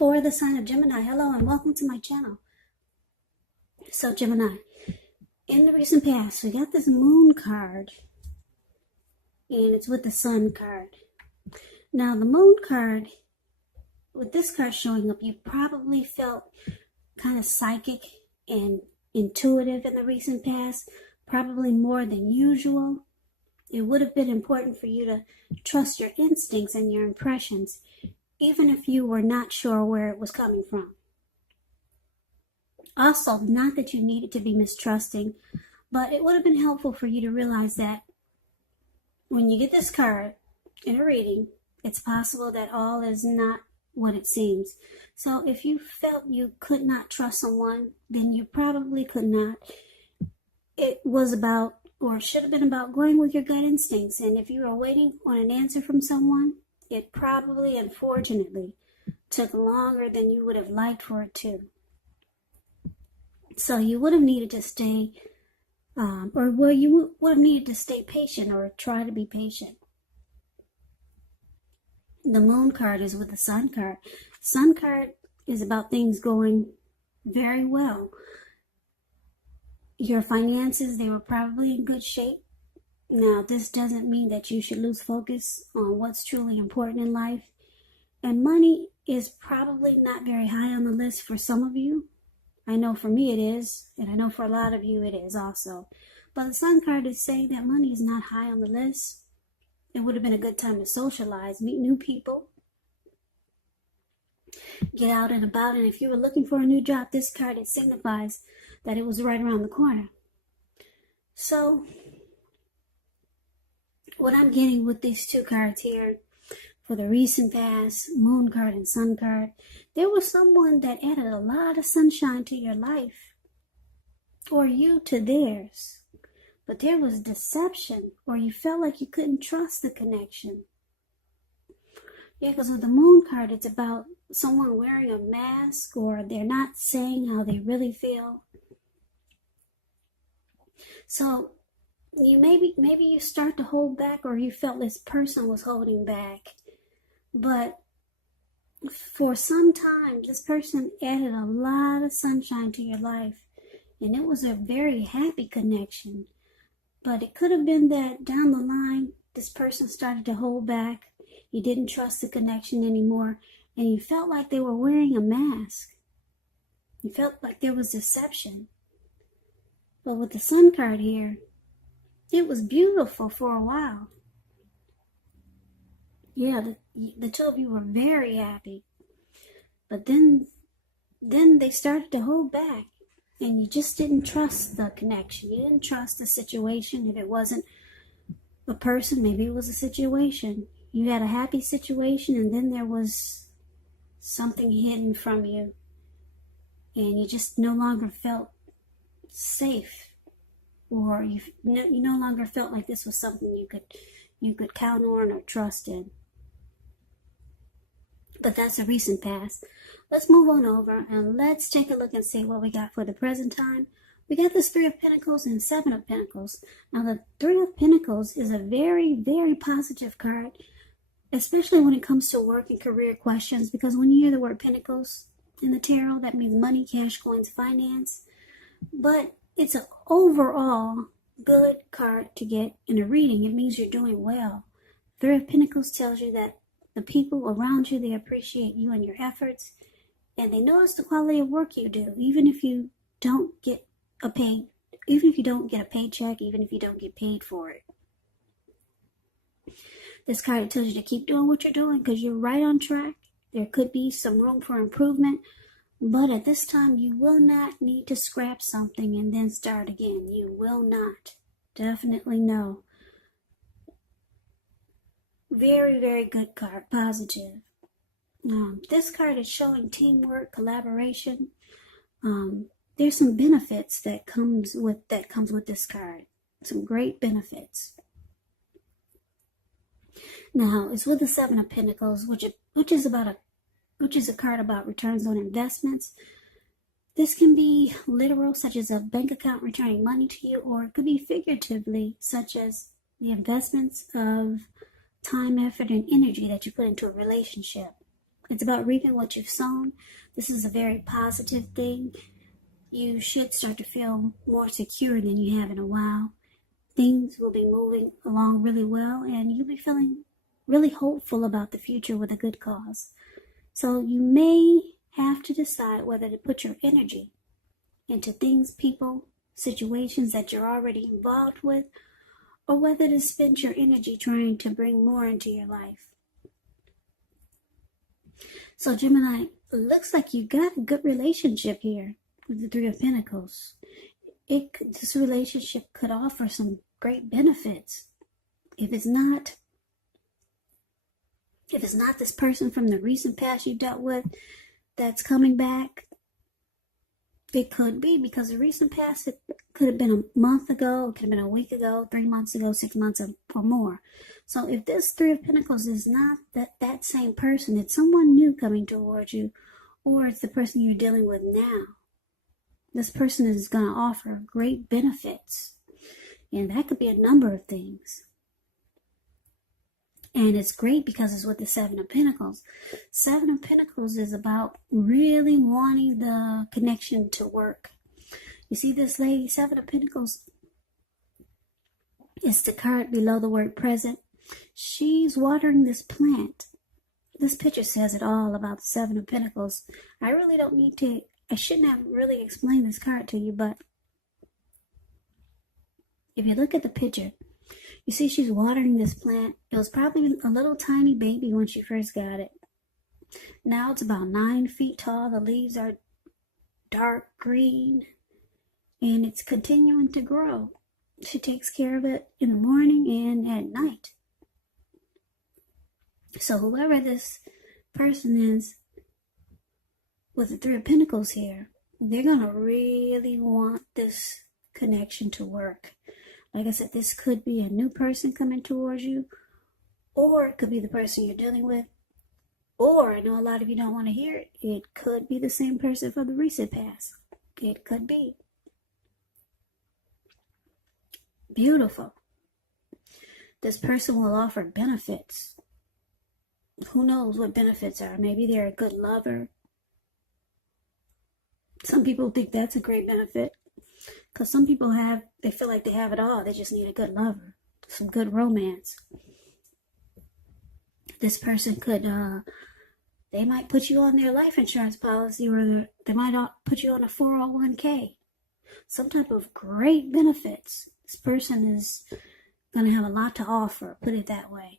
For the sign of Gemini, hello and welcome to my channel. So Gemini, in the recent past, we got this moon card, and it's with the sun card. Now the moon card, with this card showing up, you probably felt kind of psychic and intuitive in the recent past, probably more than usual. It would have been important for you to trust your instincts and your impressions, even if you were not sure where it was coming from. Also, not that you needed to be mistrusting, but it would have been helpful for you to realize that when you get this card in a reading, it's possible that all is not what it seems. So if you felt you could not trust someone, then you probably could not. It was about, or should have been about, going with your gut instincts. And if you were waiting on an answer from someone, it probably, unfortunately, took longer than you would have liked for it to. So you would have needed to stay, you would have needed to stay patient or try to be patient. The moon card is with the sun card. Sun card is about things going very well. Your finances, they were probably in good shape. Now, this doesn't mean that you should lose focus on what's truly important in life. And money is probably not very high on the list for some of you. I know for me it is, and I know for a lot of you it is also. But the sun card is saying that money is not high on the list. It would have been a good time to socialize, meet new people, get out and about. And if you were looking for a new job, this card, it signifies that it was right around the corner. So what I'm getting with these two cards here, for the recent past, moon card and sun card, there was someone that added a lot of sunshine to your life, or you to theirs. But there was deception, or you felt like you couldn't trust the connection. Yeah, because with the moon card, it's about someone wearing a mask, or they're not saying how they really feel. So you maybe you start to hold back, or you felt this person was holding back. But for some time, this person added a lot of sunshine to your life, and it was a very happy connection. But it could have been that down the line, this person started to hold back. You didn't trust the connection anymore, and you felt like they were wearing a mask. You felt like there was deception. But with the sun card here, it was beautiful for a while. Yeah, the two of you were very happy. But then they started to hold back. And you just didn't trust the connection. You didn't trust the situation. If it wasn't a person, maybe it was a situation. You had a happy situation, and then there was something hidden from you. And you just no longer felt safe. Or you no longer felt like this was something you could count on or trust in. But that's a recent past. Let's move on over and let's take a look and see what we got for the present time. We got this Three of Pentacles and Seven of Pentacles. Now the Three of Pentacles is a very, very positive card, especially when it comes to work and career questions, because when you hear the word Pentacles in the tarot, that means money, cash, coins, finance. But it's an overall good card to get in a reading. It means you're doing well. Three of Pentacles tells you that the people around you, they appreciate you and your efforts, and they notice the quality of work you do, even if you don't get a paycheck, even if you don't get paid for it. This card tells you to keep doing what you're doing because you're right on track. There could be some room for improvement, but at this time, you will not need to scrap something and then start again. You will not. Definitely no. Very, very good card, positive. This card is showing teamwork, collaboration. There's some benefits that comes with this card. Some great benefits. Now, it's with the Seven of Pentacles, which is a card about returns on investments. This can be literal, such as a bank account returning money to you, or it could be figuratively, such as the investments of time, effort, and energy that you put into a relationship. It's about reaping what you've sown. This is a very positive thing. You should start to feel more secure than you have in a while. Things will be moving along really well, and you'll be feeling really hopeful about the future with a good cause. So you may have to decide whether to put your energy into things, people, situations that you're already involved with, or whether to spend your energy trying to bring more into your life. So Gemini, it looks like you got a good relationship here with the Three of Pentacles. This relationship could offer some great benefits. If it's not this person from the recent past you dealt with that's coming back, it could be, because the recent past, it could have been a month ago, it could have been a week ago, 3 months ago, 6 months or more. So if this Three of Pentacles is not that same person, it's someone new coming towards you, or it's the person you're dealing with now. This person is going to offer great benefits, and that could be a number of things. And it's great because it's with the Seven of Pentacles. Seven of Pentacles is about really wanting the connection to work. You see this lady, Seven of Pentacles, it's the card below the word present. She's watering this plant. This picture says it all about the Seven of Pentacles. I really don't need to, I shouldn't have really explained this card to you, but if you look at the picture, you see she's watering this plant. It was probably a little tiny baby when she first got it. Now it's about 9 feet tall. The leaves are dark green, and it's continuing to grow. She takes care of it in the morning and at night. So whoever this person is with the Three of Pentacles here, they're going to really want this connection to work. Like I said, this could be a new person coming towards you, or it could be the person you're dealing with, or, I know a lot of you don't want to hear it, it could be the same person from the recent past. It could be. Beautiful. This person will offer benefits. Who knows what benefits are? Maybe they're a good lover. Some people think that's a great benefit. Because some people they feel like they have it all. They just need a good lover, some good romance. This person could, they might put you on their life insurance policy, or they might put you on a 401k. Some type of great benefits. This person is going to have a lot to offer, put it that way.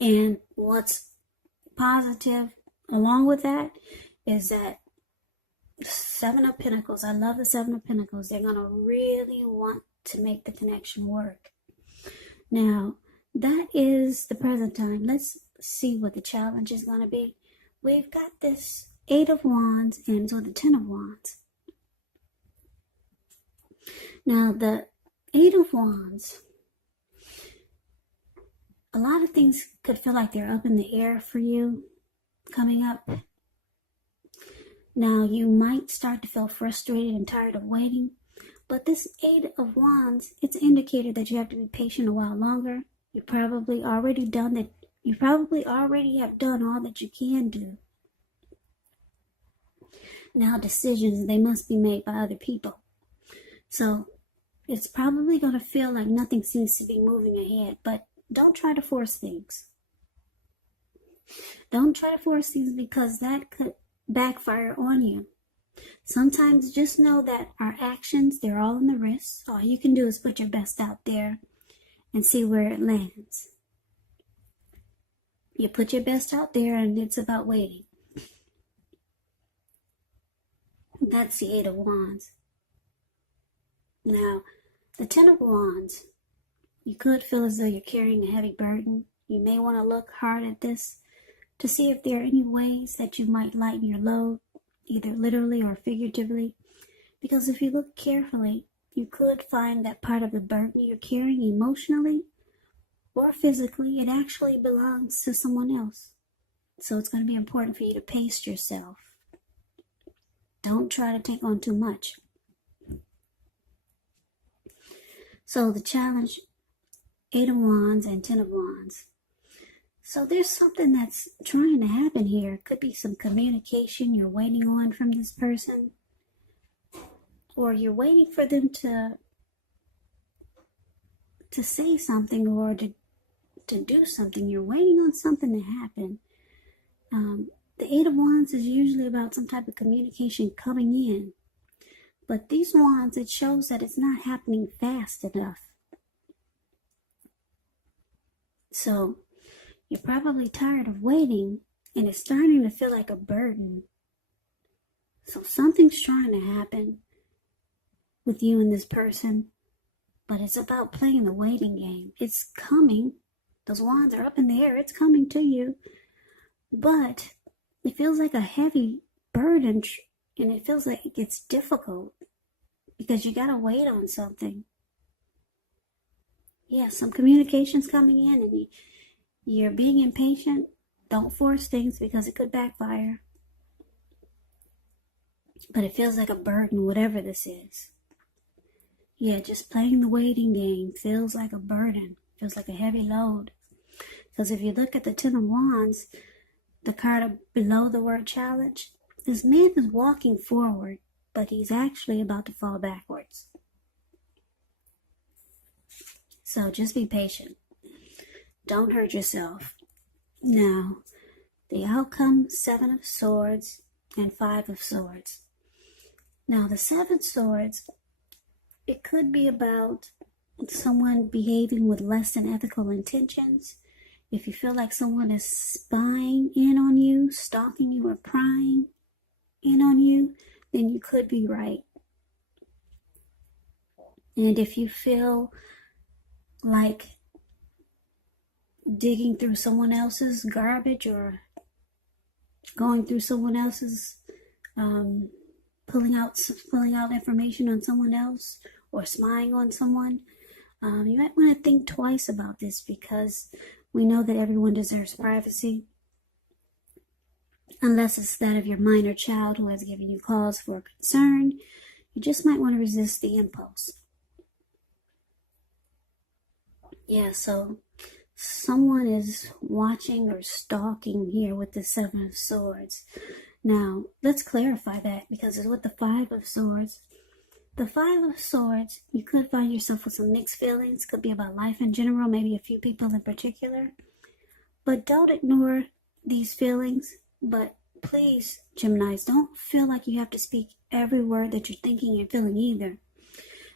And what's positive along with that is that Seven of Pentacles, I love the Seven of Pentacles. They're going to really want to make the connection work. Now, that is the present time. Let's see what the challenge is going to be. We've got this Eight of Wands and so the Ten of Wands. Now, the Eight of Wands, a lot of things could feel like they're up in the air for you coming up. Now, you might start to feel frustrated and tired of waiting, but this Eight of Wands, it's an indicator that you have to be patient a while longer. You probably already have done all that you can do. Now, decisions, they must be made by other people. So, it's probably going to feel like nothing seems to be moving ahead, but don't try to force things. Don't try to force things, because that could backfire on you. Sometimes just know that our actions, they're all in the wrist. All you can do is put your best out there and see where it lands. You put your best out there, and it's about waiting. That's the Eight of Wands. Now, the Ten of Wands, you could feel as though you're carrying a heavy burden. You may want to look hard at this to see if there are any ways that you might lighten your load, either literally or figuratively. Because if you look carefully, you could find that part of the burden you're carrying emotionally or physically, it actually belongs to someone else. So it's going to be important for you to pace yourself. Don't try to take on too much. So the challenge, Eight of Wands and Ten of Wands. So there's something that's trying to happen here. It could be some communication you're waiting on from this person, or you're waiting for them to say something, or to do something. You're waiting on something to happen. The Eight of Wands is usually about some type of communication coming in. But these wands, it shows that it's not happening fast enough. So you're probably tired of waiting, and it's starting to feel like a burden. So something's trying to happen with you and this person, but it's about playing the waiting game. It's coming. Those wands are up in the air. It's coming to you. But it feels like a heavy burden, and it feels like it gets difficult because you got to wait on something. Yeah, some communication's coming in, and you're being impatient. Don't force things because it could backfire. But it feels like a burden, whatever this is. Yeah, just playing the waiting game feels like a burden. Feels like a heavy load. Because if you look at the Ten of Wands, the card below the word challenge, this man is walking forward, but he's actually about to fall backwards. So just be patient. Don't hurt yourself. Now, the outcome, 7 of Swords and 5 of Swords. Now, the 7 Swords, it could be about someone behaving with less than ethical intentions. If you feel like someone is spying in on you, stalking you, or prying in on you, then you could be right. And if you feel like digging through someone else's garbage, or going through someone else's, pulling out information on someone else, or spying on someone, you might want to think twice about this, because we know that everyone deserves privacy, unless it's that of your minor child who has given you cause for concern. You just might want to resist the impulse. Yeah, so someone is watching or stalking here with the 7 of Swords. Now, let's clarify that, because it's with the 5 of Swords. The 5 of Swords, you could find yourself with some mixed feelings. Could be about life in general, maybe a few people in particular. But don't ignore these feelings. But please, Geminis, don't feel like you have to speak every word that you're thinking and feeling either,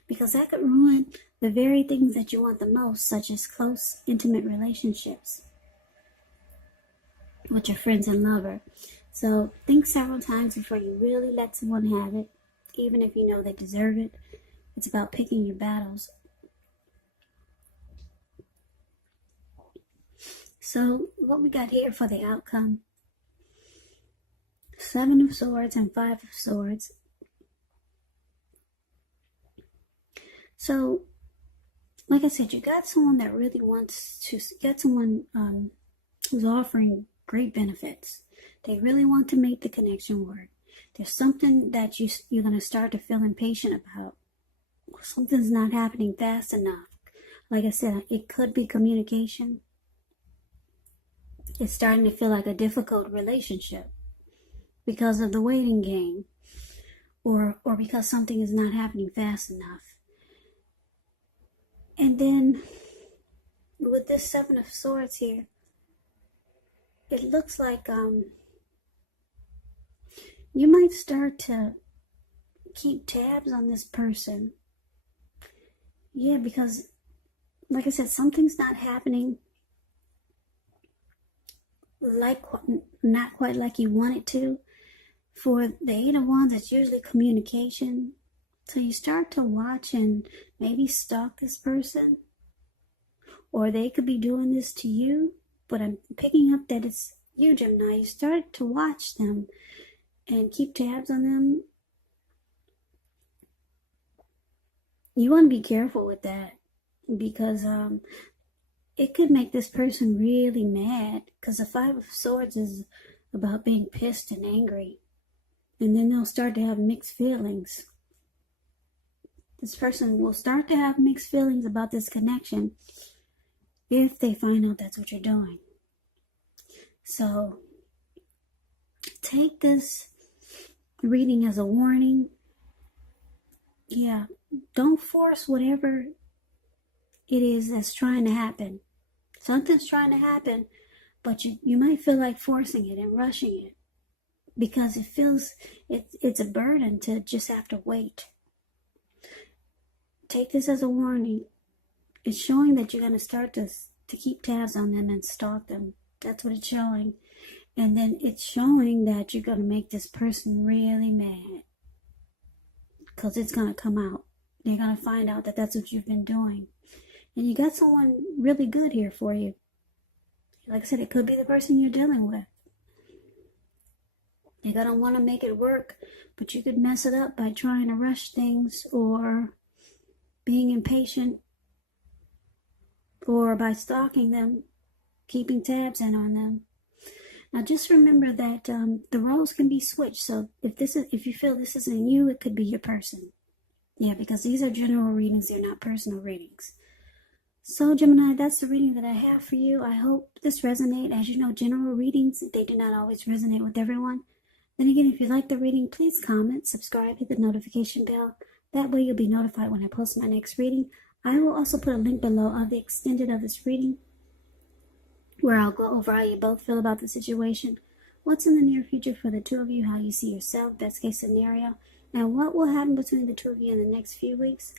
because that could ruin the very things that you want the most, such as close, intimate relationships with your friends and lover. So think several times before you really let someone have it, even if you know they deserve it. It's about picking your battles. So what we got here for the outcome? 7 of Swords and 5 of Swords. So, like I said, you got someone that really wants to get someone who's offering great benefits. They really want to make the connection work. There's something that you're going to start to feel impatient about. Something's not happening fast enough. Like I said, it could be communication. It's starting to feel like a difficult relationship because of the waiting game, or because something is not happening fast enough. And then with this 7 of Swords here, it looks like you might start to keep tabs on this person. Yeah, because like I said, something's not happening not quite like you want it to. For the 8 of Wands, it's usually communication. So you start to watch and maybe stalk this person, or they could be doing this to you, but I'm picking up that it's you, Gemini. You start to watch them and keep tabs on them. You want to be careful with that, because it could make this person really mad, because the 5 of Swords is about being pissed and angry, and then they'll start to have mixed feelings. This person will start to have mixed feelings about this connection if they find out that's what you're doing. So take this reading as a warning. Yeah, don't force whatever it is that's trying to happen. Something's trying to happen, but you might feel like forcing it and rushing it because it's a burden to just have to wait. Take this as a warning. It's showing that you're going to start to keep tabs on them and stalk them. That's what it's showing. And then it's showing that you're going to make this person really mad. Because it's going to come out. They're going to find out that that's what you've been doing. And you got someone really good here for you. Like I said, it could be the person you're dealing with. You're going to want to make it work, but you could mess it up by trying to rush things or being impatient or by stalking them, keeping tabs in on them. Now just remember that the roles can be switched. So if you feel this isn't you, it could be your person. Yeah, because these are general readings, they're not personal readings. So Gemini, that's the reading that I have for you. I hope this resonates. As you know, general readings, they do not always resonate with everyone. Then again, if you like the reading, please comment, subscribe, hit the notification bell. That way you'll be notified when I post my next reading. I will also put a link below of the extended of this reading where I'll go over how you both feel about the situation, what's in the near future for the two of you, how you see yourself, best case scenario, and what will happen between the two of you in the next few weeks.